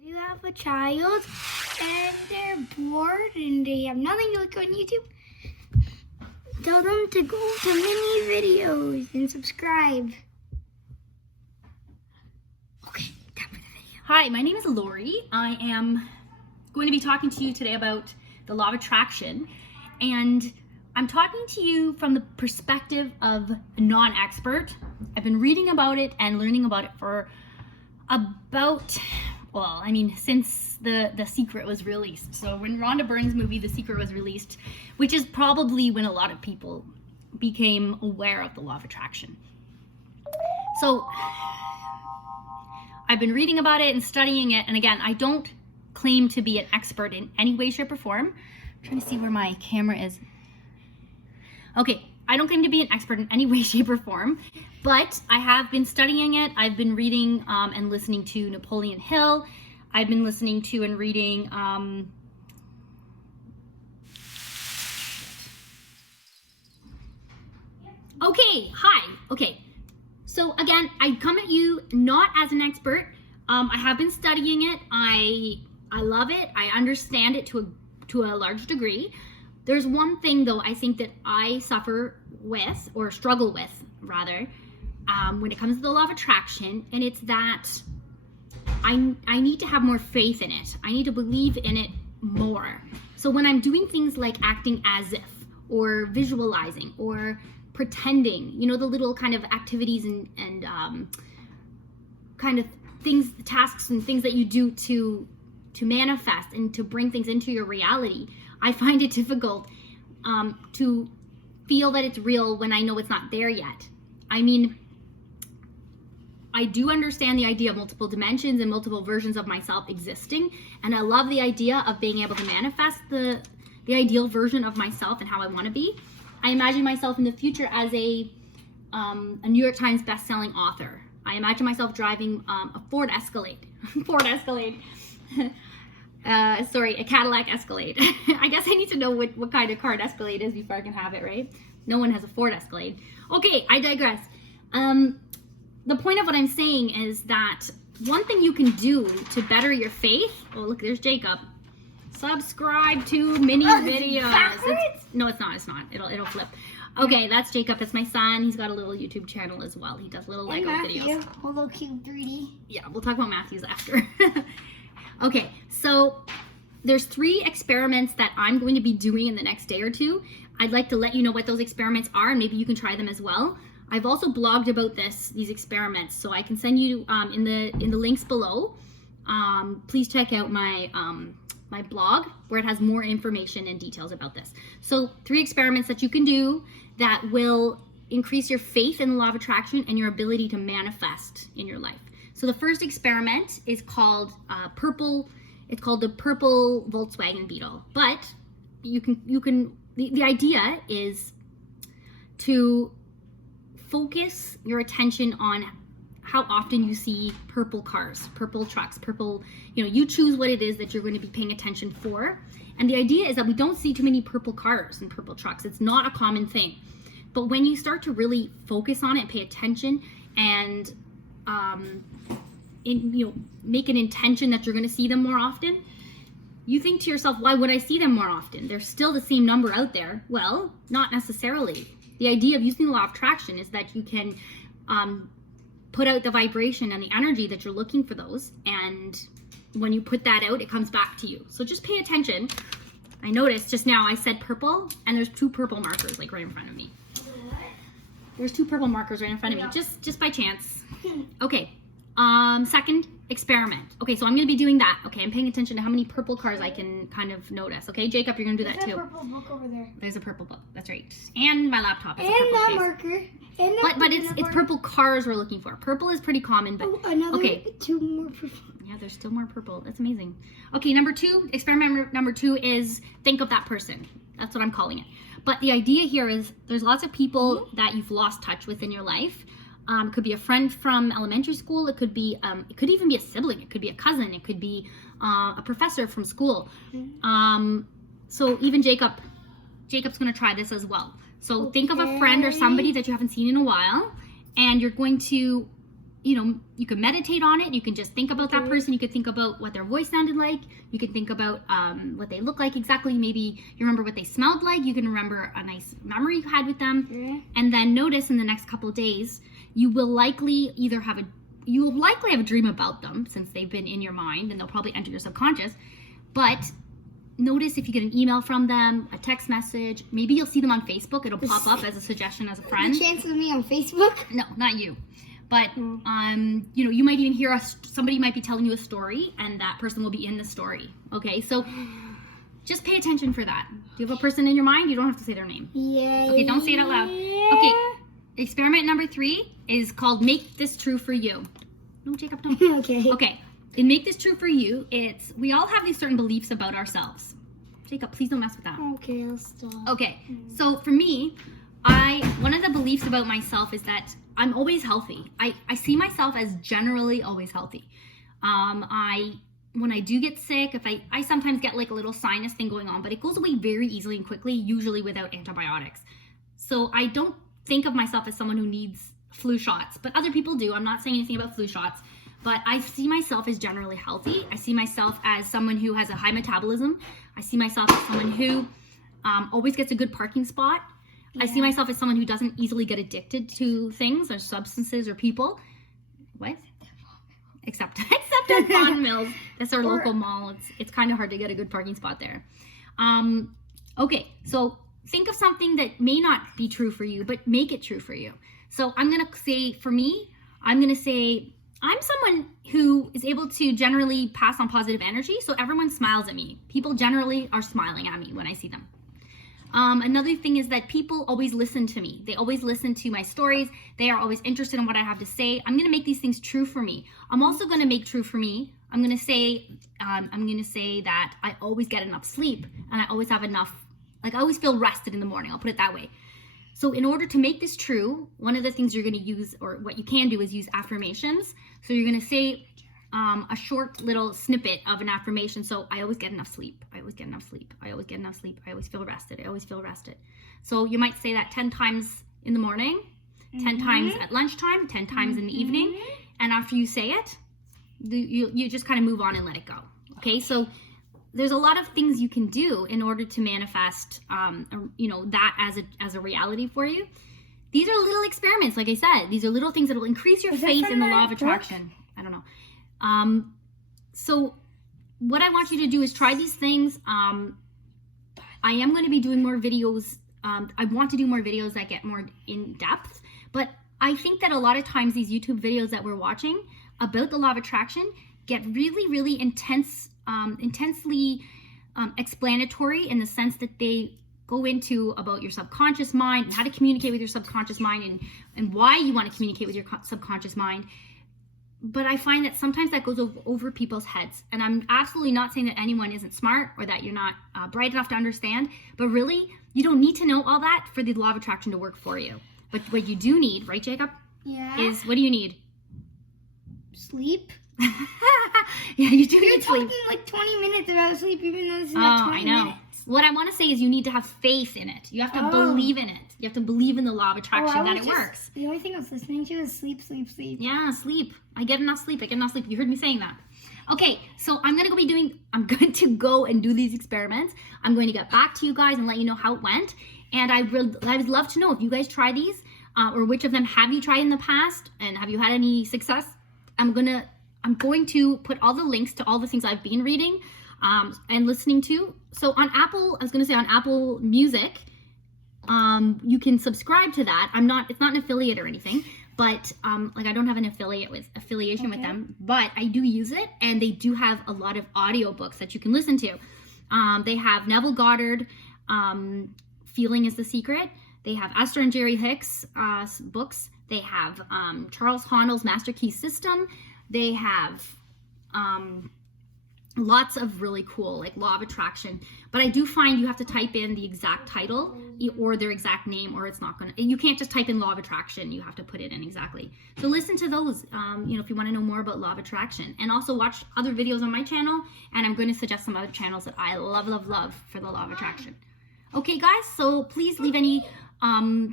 If you have a child and they're bored and they have nothing to look on YouTube, tell them to go to mini videos and subscribe. Okay, time for the video. Hi, my name is Lori. I am going to be talking to you today about the law of attraction, and I'm talking to you from the perspective of a non-expert. I've been reading about it and learning about it for since The Secret was released. So when Rhonda Byrne's movie The Secret was released, which is probably when a lot of people became aware of the law of attraction. So I've been reading about it and studying it, and again, I don't claim to be an expert in any way, shape, or form. I'm trying to see where my camera is. Okay, I don't claim to be an expert in any way, shape, or form, but I have been studying it. I've been reading and listening to Napoleon Hill. I've been listening to and reading Okay, so again, I come at you not as an expert. I have been studying it. I love it. I understand it to a large degree. There's one thing though I think that I suffer with, or struggle with rather, when it comes to the law of attraction, and it's that I need to have more faith in it. I need to believe in it more. So when I'm doing things like acting as if, or visualizing, or pretending, you know, the little kind of activities and kind of things, tasks and things that you do to manifest and to bring things into your reality, I find it difficult to feel that it's real when I know it's not there yet. I mean, I do understand the idea of multiple dimensions and multiple versions of myself existing, and I love the idea of being able to manifest the ideal version of myself and how I want to be. I imagine myself in the future as a New York Times best-selling author. I imagine myself driving a Ford Escalade. A Cadillac Escalade. I guess I need to know what kind of car an Escalade is before I can have it, right? No one has a Ford Escalade. Okay, I digress. The point of what I'm saying is that one thing you can do to better your faith, oh look, there's Jacob. Subscribe to mini videos. No, it's not. It'll flip. Okay, that's Jacob. That's my son. He's got a little YouTube channel as well. He does little Lego videos. Hello, cute 3D. Yeah, we'll talk about Matthew's after. Okay, so there's 3 experiments that I'm going to be doing in the next day or 2. I'd like to let you know what those experiments are, and maybe you can try them as well. I've also blogged about these experiments, so I can send you in the links below. Please check out my my blog where it has more information and details about this. So 3 experiments that you can do that will increase your faith in the law of attraction and your ability to manifest in your life. So the first experiment is called purple. It's called the purple Volkswagen Beetle. But the idea is to focus your attention on how often you see purple cars, purple trucks, purple, you choose what it is that you're going to be paying attention for. And the idea is that we don't see too many purple cars and purple trucks. It's not a common thing. But when you start to really focus on it and pay attention and make an intention that you're going to see them more often, you think to yourself, why would I see them more often? There's still the same number out there. Well, not necessarily. The idea of using the law of attraction is that you can put out the vibration and the energy that you're looking for those, and when you put that out, it comes back to you. So just pay attention. I noticed just now I said purple, and there's 2 purple markers like right in front of me. There's 2 purple markers right in front of me, just by chance. Okay, second experiment. Okay, so I'm gonna be doing that. Okay, I'm paying attention to how many purple cars I can kind of notice. Okay, Jacob, you're gonna do that too. There's a purple book over there. There's a purple book, that's right. And my laptop is a purple purple case. Marker. And but it's purple cars we're looking for. Purple is pretty common, but okay. 2 more purple. Yeah, there's still more purple. That's amazing. Okay, experiment number 2 is think of that person. That's what I'm calling it. But the idea here is there's lots of people that you've lost touch with in your life. It could be a friend from elementary school. It could be, it could even be a sibling. It could be a cousin. It could be a professor from school. So even Jacob's gonna try this as well. So think of a friend or somebody that you haven't seen in a while, and you're going to you can meditate on it. You can just think about that person. You could think about what their voice sounded like. You can think about what they look like exactly. Maybe you remember what they smelled like. You can remember a nice memory you had with them. And then notice in the next couple of days, you will likely have a dream about them, since they've been in your mind, and they'll probably enter your subconscious. But notice if you get an email from them, a text message, maybe you'll see them on Facebook. It'll pop up as a suggestion as a friend. The chances of me on Facebook? No, not you. But, you might even hear somebody might be telling you a story, and that person will be in the story. Okay, so just pay attention for that. Do you have a person in your mind? You don't have to say their name. Yeah. Okay, don't say it out loud. Okay, experiment number 3 is called Make This True for You. No, Jacob, don't. Okay. Okay, in Make This True for You, we all have these certain beliefs about ourselves. Jacob, please don't mess with that. Okay, I'll stop. Okay, so for me, one of the beliefs about myself is that I'm always healthy. I see myself as generally always healthy. When I do get sick, if I sometimes get like a little sinus thing going on, but it goes away very easily and quickly, usually without antibiotics. So I don't think of myself as someone who needs flu shots, but other people do. I'm not saying anything about flu shots, but I see myself as generally healthy. I see myself as someone who has a high metabolism. I see myself as someone who always gets a good parking spot. I see myself as someone who doesn't easily get addicted to things or substances or people. What? Except at Vaughan Mills. That's our local mall. It's kind of hard to get a good parking spot there. Okay, so think of something that may not be true for you, but make it true for you. So I'm going to say, for me, I'm going to say, I'm someone who is able to generally pass on positive energy, so everyone smiles at me. People generally are smiling at me when I see them. Another thing is that people always listen to me. They always listen to my stories. They are always interested in what I have to say. I'm going to make these things true for me. I'm also going to make true for me. I'm going to say that I always get enough sleep, and I always have enough, I always feel rested in the morning. I'll put it that way. So in order to make this true, one of the things you're going to use, or what you can do, is use affirmations. So you're going to say a short little snippet of an affirmation. So I always get enough sleep. I always get enough sleep. I always get enough sleep. I always feel rested. I always feel rested. So you might say that 10 times in the morning, 10 times at lunchtime, 10 times in the evening. And after you say it, you just kind of move on and let it go. Okay, so there's a lot of things you can do in order to manifest, that as a reality for you. These are little experiments, like I said. These are little things that will increase your faith in the law of attraction. I don't know. So what I want you to do is try these things. I am going to be doing more videos. I want to do more videos that get more in depth, but I think that a lot of times these YouTube videos that we're watching about the law of attraction get really, really intensely explanatory, in the sense that they go into about your subconscious mind and how to communicate with your subconscious mind and why you want to communicate with your subconscious mind. But I find that sometimes that goes over people's heads. And I'm absolutely not saying that anyone isn't smart or that you're not bright enough to understand. But really, you don't need to know all that for the law of attraction to work for you. But what you do need, right, Jacob? Yeah. Is, what do you need? Sleep. Yeah, you do You're need sleep. talking like 20 minutes about sleep, even though this is not 20 I know. minutes. What I want to say is you need to have faith in it. You have to believe in it. You have to believe in the law of attraction that it works. The only thing I was listening to is sleep, sleep, sleep. Yeah, sleep. I get enough sleep. I get enough sleep. You heard me saying that. Okay, so I'm going to go and do these experiments. I'm going to get back to you guys and let you know how it went. And I would love to know if you guys try these, or which of them have you tried in the past, and have you had any success. I'm going to put all the links to all the things I've been reading and listening to. So on Apple Music, you can subscribe to that. It's not an affiliate or anything, but I don't have an affiliation with them, but I do use it, and they do have a lot of audiobooks that you can listen to. They have Neville Goddard, Feeling is the Secret. They have Esther and Jerry Hicks books. They have Charles Haanel's Master Key System. They have lots of really cool, like law of attraction. But I do find you have to type in the exact title or their exact name, or it's not going to, you can't just type in law of attraction. You have to put it in exactly. So listen to those, if you want to know more about law of attraction, and also watch other videos on my channel. And I'm going to suggest some other channels that I love for the law of attraction. Okay, guys, so please leave any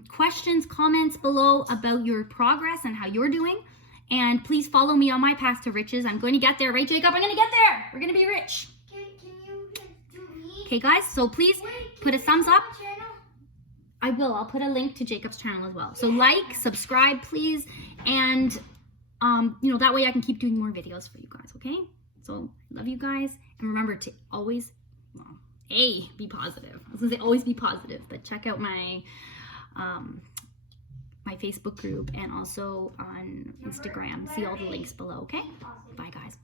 questions, comments below about your progress and how you're doing. And please follow me on my path to riches. I'm going to get there, right, Jacob? I'm going to get there. We're going to be rich. Can you do me? Okay, guys, so please put a thumbs up. I will. I'll put a link to Jacob's channel as well. So like, subscribe, please. And, that way I can keep doing more videos for you guys, okay? So love you guys. And remember to always, be positive. I was going to say always be positive. But check out my my Facebook group and also on Instagram. See all the links below, okay? Bye, guys.